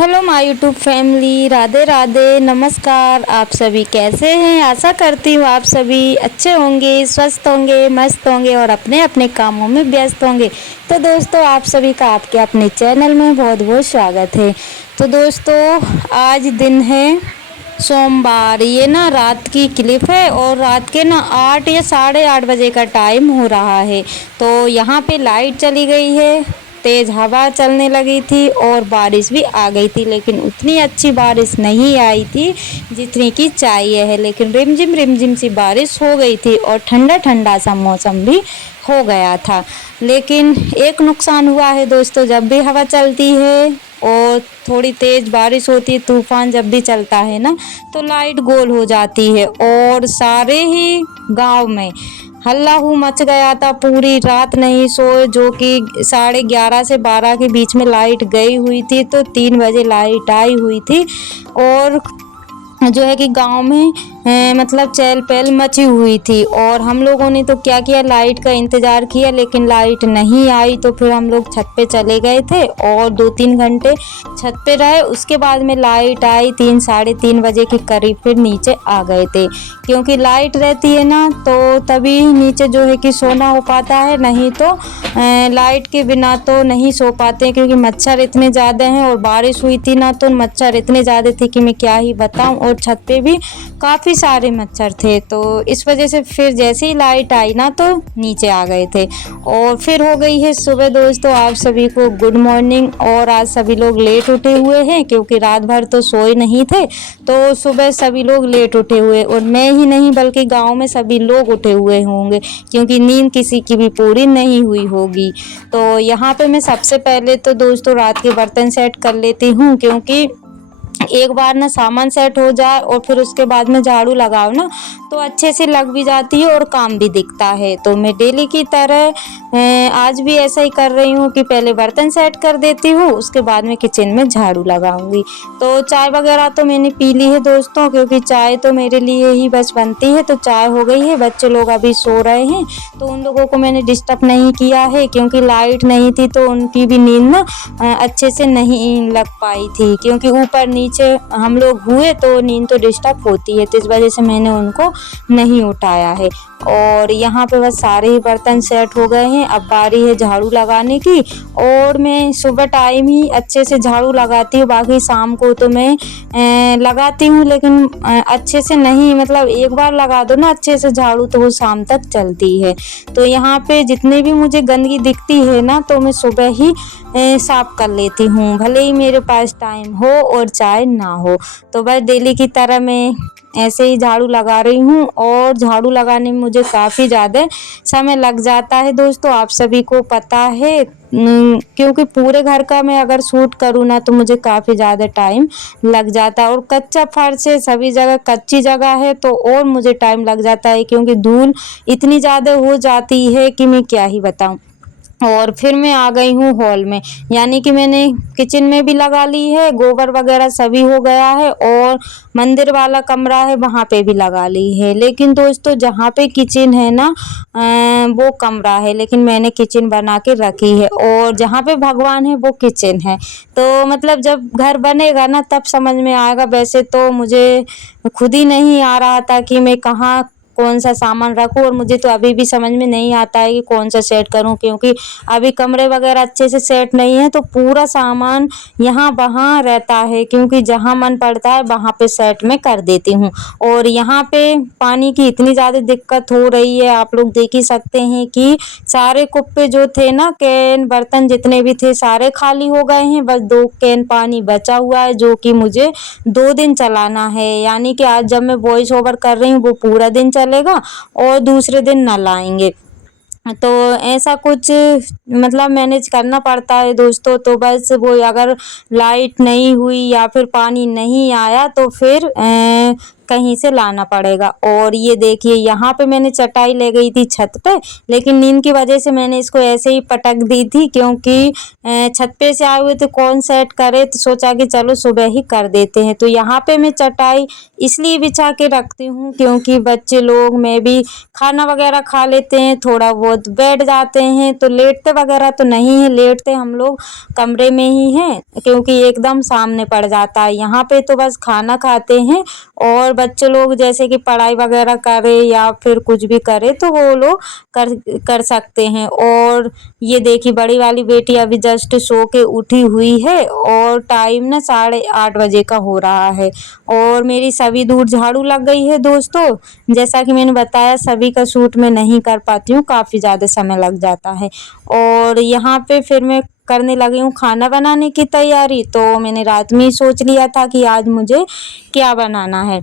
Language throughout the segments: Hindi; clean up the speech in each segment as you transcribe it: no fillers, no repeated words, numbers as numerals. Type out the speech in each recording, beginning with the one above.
Hello my YouTube family, Radhe Radhe, नमस्कार। आप सभी कैसे हैं? आशा करती हूँ आप सभी अच्छे होंगे, स्वस्थ होंगे, मस्त होंगे और अपने अपने कामों में व्यस्त होंगे। तो दोस्तों, आप सभी का आपके अपने चैनल में बहुत बहुत स्वागत है। तो दोस्तों, आज दिन है सोमवार। ये ना रात की क्लिप है और रात के ना 8 या 8:30 बजे का टाइम हो रहा है। तो यहाँ पे लाइट चली गई है, तेज़ हवा चलने लगी थी और बारिश भी आ गई थी, लेकिन उतनी अच्छी बारिश नहीं आई थी जितनी की चाहिए है। लेकिन रिमझिम रिमझिम सी बारिश हो गई थी और ठंडा ठंडा सा मौसम भी हो गया था। लेकिन एक नुकसान हुआ है दोस्तों, जब भी हवा चलती है और थोड़ी तेज़ बारिश होती है, तूफान जब भी चलता है ना, तो लाइट गोल हो जाती है और सारे ही गांव में हल्ला हू मच गया था। पूरी रात नहीं सोए, जो कि 11:30 से 12 के बीच में लाइट गई हुई थी, तो 3 बजे लाइट आई हुई थी। और जो है कि गांव में मतलब चहल पहल मची हुई थी। और हम लोगों ने तो क्या किया, लाइट का इंतज़ार किया, लेकिन लाइट नहीं आई। तो फिर हम लोग छत पे चले गए थे और 2-3 घंटे छत पे रहे। उसके बाद में लाइट आई 3 साढ़े 3 बजे के करीब, फिर नीचे आ गए थे। क्योंकि लाइट रहती है ना, तो तभी नीचे जो है कि सोना हो पाता है, नहीं तो लाइट के बिना तो नहीं सो पाते। क्योंकि मच्छर इतने ज़्यादा हैं और बारिश हुई थी ना, तो मच्छर इतने ज़्यादा थे कि मैं क्या ही बताऊं। और छत पे भी काफ़ी सारे मच्छर थे, तो इस वजह से फिर जैसे ही लाइट आई ना, तो नीचे आ गए थे। और फिर हो गई है सुबह। दोस्तों, आप सभी को गुड मॉर्निंग। और आज सभी लोग लेट उठे हुए हैं क्योंकि रात भर तो सोए नहीं थे, तो सुबह सभी लोग लेट उठे हुए। और मैं ही नहीं बल्कि गांव में सभी लोग उठे हुए होंगे, क्योंकि नींद किसी की भी पूरी नहीं हुई होगी। तो यहाँ पे मैं सबसे पहले तो दोस्तों रात के बर्तन सेट कर लेती हूँ, क्योंकि एक बार ना सामान सेट हो जाए और फिर उसके बाद में झाड़ू लगाओ ना, तो अच्छे से लग भी जाती है और काम भी दिखता है। तो मैं डेली की तरह आज भी ऐसा ही कर रही हूँ कि पहले बर्तन सेट कर देती हूँ, उसके बाद में किचन में झाड़ू लगाऊंगी। तो चाय वगैरह तो मैंने पी ली है दोस्तों, क्योंकि चाय तो मेरे लिए ही बस बनती है। तो चाय हो गई है, बच्चे लोग अभी सो रहे हैं, तो उन लोगों को मैंने डिस्टर्ब नहीं किया है। क्योंकि लाइट नहीं थी तो उनकी भी नींद ना अच्छे से नहीं लग पाई थी, क्योंकि ऊपर नीचे हम लोग हुए तो नींद तो डिस्टर्ब होती है। तो इस वजह से मैंने उनको नहीं उठाया है। और यहाँ पे बस सारे ही बर्तन सेट हो गए हैं, अब बारी है झाड़ू लगाने की। और मैं सुबह टाइम ही अच्छे से झाड़ू लगाती हूँ, बाकी शाम को तो मैं लगाती हूँ, लेकिन अच्छे से नहीं, मतलब एक बार लगा दो ना अच्छे से झाड़ू, तो वो शाम तक चलती है। तो यहाँ पे जितने भी मुझे गंदगी दिखती है ना, तो मैं सुबह ही साफ कर लेती हूँ, भले ही मेरे पास टाइम हो और चाय ना हो। तो बस डेली की तरह मैं ऐसे ही झाड़ू लगा रही हूँ। और झाड़ू लगाने में मुझे काफ़ी ज़्यादा समय लग जाता है दोस्तों, आप सभी को पता है। क्योंकि पूरे घर का मैं अगर शूट करूँ ना, तो मुझे काफ़ी ज़्यादा टाइम लग जाता है। और कच्चा फर्श है, सभी जगह कच्ची जगह है, तो और मुझे टाइम लग जाता है, क्योंकि धूल इतनी ज़्यादा हो जाती है कि मैं क्या ही बताऊँ। और फिर मैं आ गई हूँ हॉल में, यानी कि मैंने किचन में भी लगा ली है, गोबर वगैरह सभी हो गया है। और मंदिर वाला कमरा है, वहाँ पे भी लगा ली है। लेकिन दोस्तों, जहाँ पे किचन है ना, वो कमरा है, लेकिन मैंने किचन बना के रखी है। और जहाँ पे भगवान है वो किचन है। तो मतलब जब घर बनेगा ना, तब समझ में आएगा। वैसे तो मुझे खुद ही नहीं आ रहा था कि मैं कहाँ कौन सा सामान रखूँ, और मुझे तो अभी भी समझ में नहीं आता है कि कौन सा सेट करूँ, क्योंकि अभी कमरे वगैरह अच्छे से सेट नहीं है। तो पूरा सामान यहाँ वहाँ रहता है, क्योंकि जहाँ मन पड़ता है वहाँ पे सेट में कर देती हूँ। और यहाँ पे पानी की इतनी ज़्यादा दिक्कत हो रही है, आप लोग देख ही सकते हैं कि सारे कुप्पे जो थे ना, कैन बर्तन जितने भी थे सारे खाली हो गए हैं। बस 2 कैन पानी बचा हुआ है, जो कि मुझे 2 दिन चलाना है। यानी कि आज जब मैं वॉइस ओवर कर रही हूँ वो पूरा दिन चलेगा और दूसरे दिन नल आएंगे। तो ऐसा कुछ मतलब मैनेज करना पड़ता है दोस्तों। तो बस वो अगर लाइट नहीं हुई या फिर पानी नहीं आया, तो फिर कहीं से लाना पड़ेगा। और ये देखिए, यहाँ पे मैंने चटाई ले गई थी छत पे, लेकिन नींद की वजह से मैंने इसको ऐसे ही पटक दी थी, क्योंकि छत पे से आए हुए थे, कौन सेट करे, तो सोचा कि चलो सुबह ही कर देते हैं। तो यहाँ पे मैं चटाई इसलिए बिछा के रखती हूँ, क्योंकि बच्चे लोग मैं भी खाना वगैरह खा लेते हैं, थोड़ा बहुत बैठ जाते हैं, तो लेटते वगैरह तो नहीं है, लेटते हम लोग कमरे में ही हैं क्योंकि एकदम सामने पड़ जाता है। यहाँ पे तो बस खाना खाते हैं और बच्चे लोग जैसे कि पढ़ाई वगैरह करे या फिर कुछ भी करे तो वो लोग कर कर सकते हैं। और ये देखिए बड़ी वाली बेटी अभी जस्ट सो के उठी हुई है और टाइम ना 8:30 बजे का हो रहा है और मेरी सभी दूर झाड़ू लग गई है दोस्तों। जैसा कि मैंने बताया सभी का शूट मैं नहीं कर पाती हूँ, काफ़ी ज़्यादा समय लग जाता है। और यहाँ पे फिर मैं करने लगी हूँ खाना बनाने की तैयारी। तो मैंने रात में ही सोच लिया था कि आज मुझे क्या बनाना है,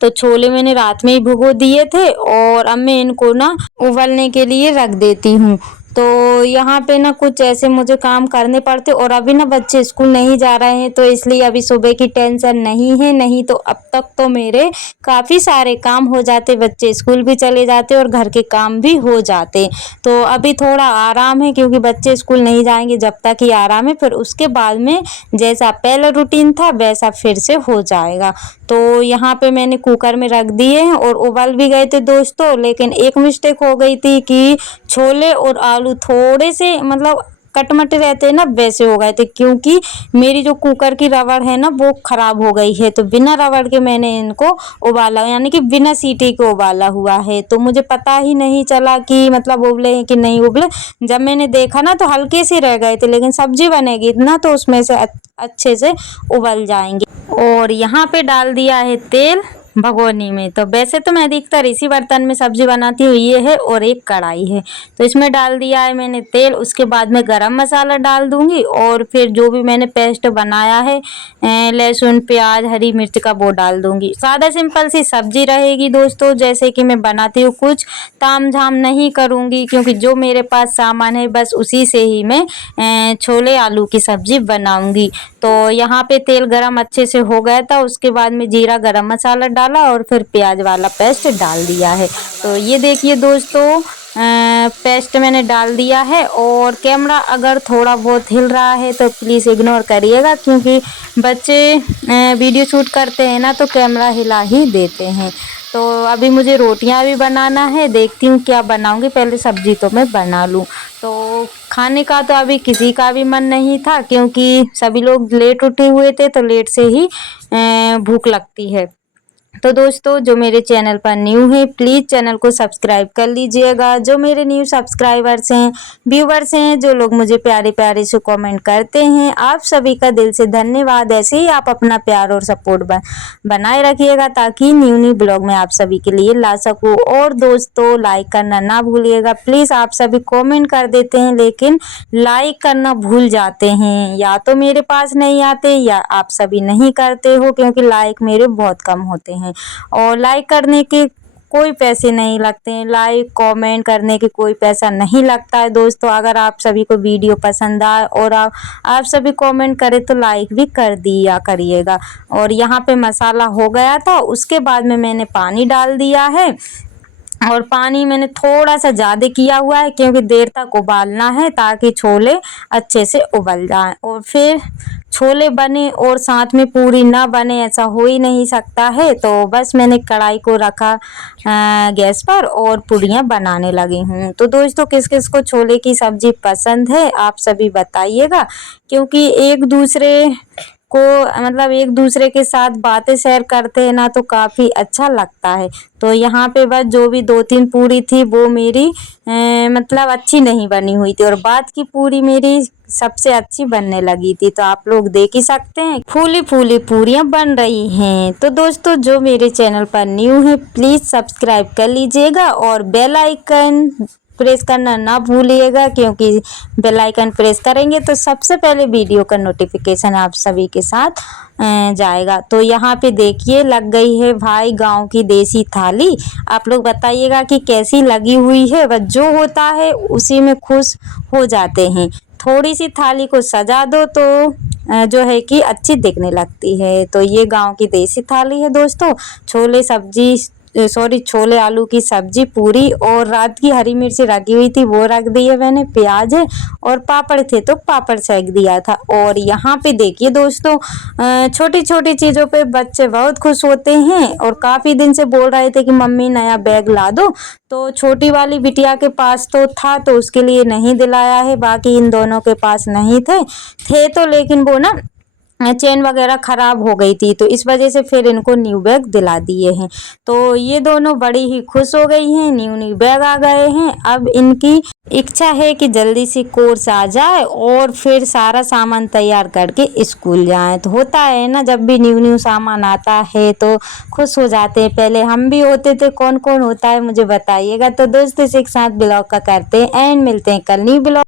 तो छोले मैंने रात में ही भिगो दिए थे और अब मैं इनको ना उबलने के लिए रख देती हूँ। तो यहाँ पे ना कुछ ऐसे मुझे काम करने पड़ते और अभी ना बच्चे स्कूल नहीं जा रहे हैं तो इसलिए अभी सुबह की टेंशन नहीं है, नहीं तो अब तक तो मेरे काफ़ी सारे काम हो जाते, बच्चे स्कूल भी चले जाते और घर के काम भी हो जाते। तो अभी थोड़ा आराम है क्योंकि बच्चे स्कूल नहीं जाएंगे जब तक ही आराम है, फिर उसके बाद में जैसा पहले रूटीन था वैसा फिर से हो जाएगा। तो यहाँ पे मैंने कुकर में रख दिए हैं और उबल भी गए थे दोस्तों, लेकिन एक मिस्टेक हो गई थी कि छोले और आलू थोड़े से मतलब कटमटे रहते हैं ना वैसे हो गए थे क्योंकि मेरी जो कुकर की रबड़ है ना वो ख़राब हो गई है। तो बिना रबड़ के मैंने इनको उबाला, यानी कि बिना सीटी के उबाला हुआ है, तो मुझे पता ही नहीं चला कि मतलब उबले हैं कि नहीं उबले। जब मैंने देखा ना तो हल्के से रह गए थे, लेकिन सब्जी बनेगी ना तो उसमें से अच्छे से उबल जाएंगे। और यहाँ पे डाल दिया है तेल भगोनी में। तो वैसे तो मैं अधिकतर इसी बर्तन में सब्जी बनाती हूँ, ये है और एक कढ़ाई है। तो इसमें डाल दिया है मैंने तेल, उसके बाद में गरम मसाला डाल दूंगी और फिर जो भी मैंने पेस्ट बनाया है लहसुन प्याज हरी मिर्च का वो डाल दूंगी। सादा सिंपल सी सब्जी रहेगी दोस्तों, जैसे कि मैं बनाती हूँ, कुछ ताम झाम नहीं करूँगी क्योंकि जो मेरे पास सामान है बस उसी से ही मैं छोले आलू की सब्जी बनाऊँगी। तो यहाँ पे तेल गरम अच्छे से हो गया था, उसके बाद में जीरा गरम मसाला डाला और फिर प्याज वाला पेस्ट डाल दिया है। तो ये देखिए दोस्तों पेस्ट मैंने डाल दिया है और कैमरा अगर थोड़ा बहुत हिल रहा है तो प्लीज़ इग्नोर करिएगा क्योंकि बच्चे वीडियो शूट करते हैं ना तो कैमरा हिला ही देते हैं। तो अभी मुझे रोटियां भी बनाना है, देखती हूँ क्या बनाऊंगी, पहले सब्जी तो मैं बना लूँ। तो खाने का तो अभी किसी का भी मन नहीं था क्योंकि सभी लोग लेट उठे हुए थे तो लेट से ही भूख लगती है। तो दोस्तों जो मेरे चैनल पर न्यू है प्लीज़ चैनल को सब्सक्राइब कर लीजिएगा। जो मेरे न्यू सब्सक्राइबर्स हैं व्यूवर्स हैं, जो लोग मुझे प्यारे प्यारे से कमेंट करते हैं, आप सभी का दिल से धन्यवाद। ऐसे ही आप अपना प्यार और सपोर्ट बनाए रखिएगा ताकि न्यू न्यू ब्लॉग मैं आप सभी के लिए ला सकूँ। और दोस्तों लाइक करना ना भूलिएगा प्लीज़। आप सभी कॉमेंट कर देते हैं लेकिन लाइक करना भूल जाते हैं, या तो मेरे पास नहीं आते या आप सभी नहीं करते हो क्योंकि लाइक मेरे बहुत कम होते हैं। और लाइक करने के कोई पैसे नहीं लगते हैं, लाइक कमेंट करने के कोई पैसा नहीं लगता है दोस्तों। अगर आप सभी को वीडियो पसंद आए और आप सभी कमेंट करें तो लाइक भी कर दिया करिएगा। और यहाँ पे मसाला हो गया था, उसके बाद में मैंने पानी डाल दिया है और पानी मैंने थोड़ा सा ज़्यादा किया हुआ है क्योंकि देर तक उबालना है ताकि छोले अच्छे से उबल जाएं। और फिर छोले बने और साथ में पूरी ना बने ऐसा हो ही नहीं सकता है। तो बस मैंने कढ़ाई को रखा गैस पर और पूड़ियाँ बनाने लगी हूँ। तो दोस्तों किस किस को छोले की सब्ज़ी पसंद है आप सभी बताइएगा क्योंकि एक दूसरे को मतलब एक दूसरे के साथ बातें शेयर करते हैं ना तो काफ़ी अच्छा लगता है। तो यहाँ पे बस जो भी 2-3 पूरी थी वो मेरी मतलब अच्छी नहीं बनी हुई थी और बाद की पूरी मेरी सबसे अच्छी बनने लगी थी। तो आप लोग देख ही सकते हैं फूली फूली पूरियाँ बन रही हैं। तो दोस्तों जो मेरे चैनल पर न्यू है प्लीज़ सब्सक्राइब कर लीजिएगा और बेल आइकन प्रेस करना ना भूलिएगा क्योंकि बेल आइकन प्रेस करेंगे तो सबसे पहले वीडियो का नोटिफिकेशन आप सभी के साथ जाएगा। तो यहाँ पे देखिए लग गई है भाई गांव की देसी थाली। आप लोग बताइएगा कि कैसी लगी हुई है। वह जो होता है उसी में खुश हो जाते हैं। थोड़ी सी थाली को सजा दो तो जो है कि अच्छी दिखने लगती है। तो ये गांव की देसी थाली है दोस्तों। छोले सब्जी सॉरी छोले आलू की सब्जी पूरी, और रात की हरी मिर्ची रखी हुई थी वो रख दी है मैंने, प्याज है और पापड़ थे तो पापड़ सेक दिया था। और यहाँ पे देखिए दोस्तों, छोटी छोटी चीज़ों पे बच्चे बहुत खुश होते हैं और काफ़ी दिन से बोल रहे थे कि मम्मी नया बैग ला दो। तो छोटी वाली बिटिया के पास तो था तो उसके लिए नहीं दिलाया है, बाकी इन दोनों के पास नहीं थे तो लेकिन वो ना चेन वगैरह ख़राब हो गई थी, तो इस वजह से फिर इनको न्यू बैग दिला दिए हैं। तो ये दोनों बड़ी ही खुश हो गई हैं, न्यू न्यू बैग आ गए हैं। अब इनकी इच्छा है कि जल्दी से कोर्स आ जाए और फिर सारा सामान तैयार करके स्कूल जाएं। तो होता है ना, जब भी न्यू न्यू सामान आता है तो खुश हो जाते हैं। पहले हम भी होते थे, कौन कौन होता है मुझे बताइएगा। तो दोस्तों इसी के साथ ब्लॉग का करते हैं एंड मिलते हैं कल न्यू ब्लॉग।